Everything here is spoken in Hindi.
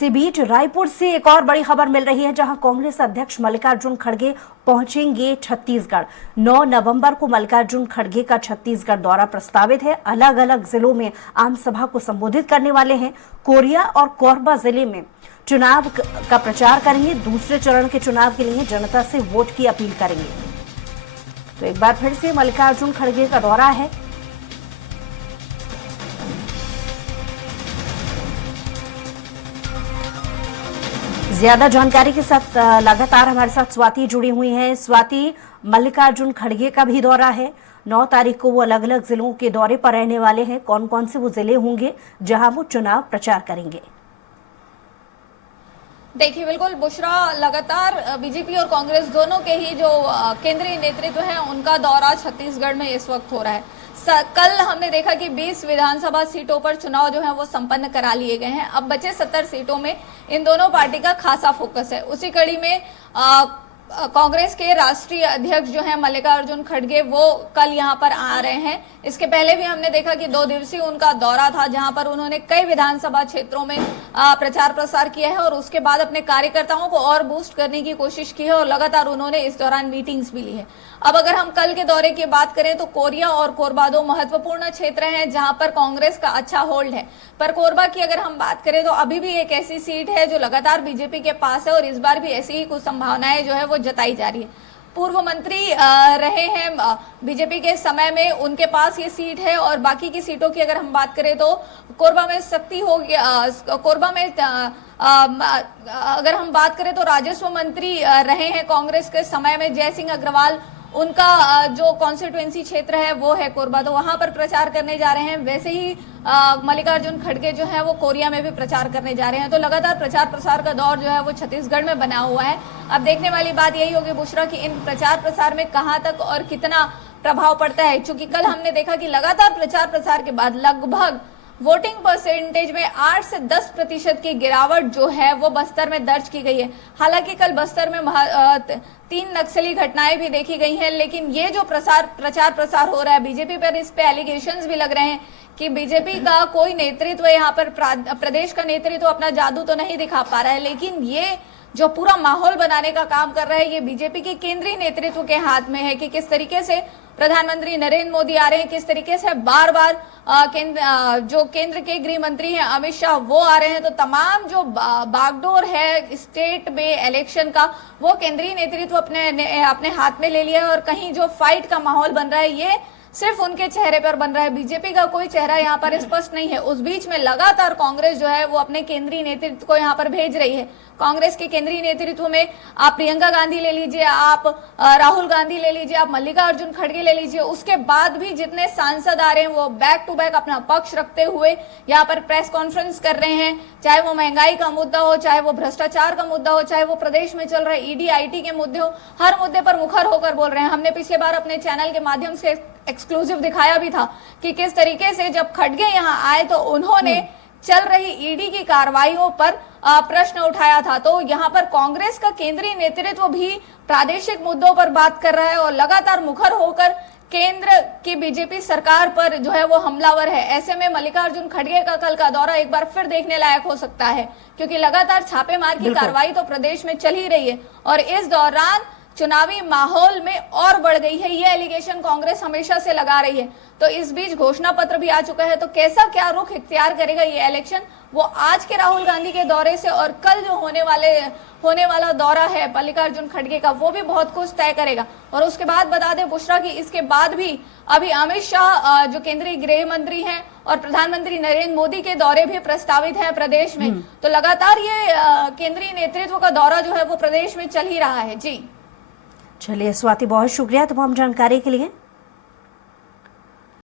इसी बीच रायपुर से एक और बड़ी खबर मिल रही है, जहां कांग्रेस अध्यक्ष मल्लिकार्जुन खड़गे पहुंचेंगे छत्तीसगढ़। 9 नवंबर को मल्लिकार्जुन खड़गे का छत्तीसगढ़ दौरा प्रस्तावित है। अलग अलग जिलों में आम सभा को संबोधित करने वाले हैं। कोरिया और कोरबा जिले में चुनाव का प्रचार करेंगे। दूसरे चरण के चुनाव के लिए जनता से वोट की अपील करेंगे। तो एक बार फिर से मल्लिकार्जुन खड़गे का दौरा है। ज्यादा जानकारी के साथ लगातार हमारे साथ स्वाति जुड़ी हुई हैं। स्वाति, मल्लिकार्जुन खड़गे का भी दौरा है। 9 तारीख को वो अलग अलग जिलों के दौरे पर रहने वाले हैं। कौन कौन से वो जिले होंगे जहां वो चुनाव प्रचार करेंगे? देखिए, बिल्कुल बुशरा, लगातार बीजेपी और कांग्रेस दोनों के ही जो केंद्रीय नेतृत्व है उनका दौरा छत्तीसगढ़ में इस वक्त हो रहा है। कल हमने देखा कि 20 विधानसभा सीटों पर चुनाव जो है वो संपन्न करा लिए गए हैं। अब बचे 70 सीटों में इन दोनों पार्टी का खासा फोकस है। उसी कड़ी में कांग्रेस के राष्ट्रीय अध्यक्ष जो है मल्लिकार्जुन खड़गे, वो कल यहाँ पर आ रहे हैं। इसके पहले भी हमने देखा कि 2 दिवसीय उनका दौरा था, जहां पर उन्होंने कई विधानसभा क्षेत्रों में प्रचार प्रसार किया है और उसके बाद अपने कार्यकर्ताओं को और बूस्ट करने की कोशिश की है और लगातार उन्होंने इस दौरान मीटिंग्स भी ली है। अब अगर हम कल के दौरे की बात करें तो कोरिया और कोरबा 2 महत्वपूर्ण क्षेत्र हैं जहां पर कांग्रेस का अच्छा होल्ड है। पर कोरबा की अगर हम बात करें तो अभी भी एक ऐसी सीट है जो लगातार बीजेपी के पास है और इस बार भी ऐसी ही कुछ संभावनाएं जो है वो जताई जा रही है। पूर्व मंत्री रहे हैं बीजेपी के समय में, उनके पास ये सीट है। और बाकी की सीटों की अगर हम बात करें तो कोरबा में शक्ति हो गया। कोरबा में अगर हम बात करें तो राजस्व मंत्री रहे हैं कांग्रेस के समय में जय सिंह अग्रवाल, उनका जो कॉन्स्टिट्यूएंसी क्षेत्र है वो है कोरबा, तो वहां पर प्रचार करने जा रहे हैं। वैसे ही मल्लिकार्जुन खड़गे जो है वो कोरिया में भी प्रचार करने जा रहे हैं। तो लगातार प्रचार प्रसार का दौर जो है वो छत्तीसगढ़ में बना हुआ है। अब देखने वाली बात यही होगी बुशरा कि इन प्रचार प्रसार में कहां तक और कितना प्रभाव पड़ता है, क्योंकि कल हमने देखा कि लगातार प्रचार प्रसार के बाद लगभग वोटिंग परसेंटेज में 8 से 10% की गिरावट जो है वो बस्तर में दर्ज की गई है। हालांकि कल बस्तर में 3 नक्सली घटनाएं भी देखी गई हैं, लेकिन ये जो प्रचार प्रसार हो रहा है बीजेपी पर, इस पे एलिगेशंस भी लग रहे हैं कि बीजेपी का कोई नेतृत्व यहाँ पर प्रदेश का नेतृत्व अपना जादू तो नहीं दिखा पा रहा है, लेकिन ये जो पूरा माहौल बनाने का काम कर रहा है ये बीजेपी के केंद्रीय नेतृत्व के हाथ में है कि किस तरीके से प्रधानमंत्री नरेंद्र मोदी आ रहे हैं, किस तरीके से बार बार जो केंद्र के गृह मंत्री हैं अमित शाह वो आ रहे हैं। तो तमाम जो बागडोर है स्टेट में इलेक्शन का वो केंद्रीय नेतृत्व अपने हाथ में ले लिया है और कहीं जो फाइट का माहौल बन रहा है ये सिर्फ उनके चेहरे पर बन रहा है। बीजेपी का कोई चेहरा यहाँ पर स्पष्ट नहीं है। उस बीच में लगातार कांग्रेस जो है वो अपने केंद्रीय नेतृत्व को यहाँ पर भेज रही है। कांग्रेस के केंद्रीय नेतृत्व में आप प्रियंका गांधी ले लीजिए, आप राहुल गांधी ले लीजिए, आप मल्लिकार्जुन खड़गे ले लीजिए, उसके बाद भी जितने सांसद आ रहे हैं वो बैक टू बैक अपना पक्ष रखते हुए यहाँ पर प्रेस कॉन्फ्रेंस कर रहे हैं। चाहे वो महंगाई का मुद्दा हो, चाहे वो भ्रष्टाचार का मुद्दा हो, चाहे वो प्रदेश में चल रहे ईडी IT के मुद्दे हो, हर मुद्दे पर मुखर होकर बोल रहे हैं। हमने पिछले बार अपने चैनल के माध्यम से एक्सक्लूसिव दिखाया भी था कि किस तरीके से जब खड़गे यहाँ आए तो उन्होंने चल रही ईडी की कार्रवाइयों पर प्रश्न उठाया था। तो यहाँ पर कांग्रेस का केंद्रीय नेतृत्व भी प्रादेशिक मुद्दों पर बात कर रहा है और लगातार मुखर होकर केंद्र की बीजेपी सरकार पर जो है वो हमलावर है। ऐसे में मल्लिकार्जुन खड़गे का कल का दौरा एक बार फिर देखने लायक हो सकता है, क्योंकि लगातार छापेमार की कार्रवाई तो प्रदेश में चल ही रही है और इस दौरान चुनावी माहौल में और बढ़ गई है। ये एलिगेशन कांग्रेस हमेशा से लगा रही है। तो इस बीच घोषणा पत्र भी आ चुका है। तो कैसा क्या रुख इख्तियार करेगा ये इलेक्शन, वो आज के राहुल गांधी के दौरे से और कल जो होने वाला दौरा है मल्लिकार्जुन खड़गे का वो भी बहुत कुछ तय करेगा। और उसके बाद बता दें बुशरा की इसके बाद भी अभी अमित शाह जो केंद्रीय गृह मंत्री हैं और प्रधानमंत्री नरेंद्र मोदी के दौरे भी प्रस्तावित हैं प्रदेश में। तो लगातार ये केंद्रीय नेतृत्व का दौरा जो है वो प्रदेश में चल ही रहा है। जी चलिए स्वाति, बहुत शुक्रिया तमाम जानकारी के लिए।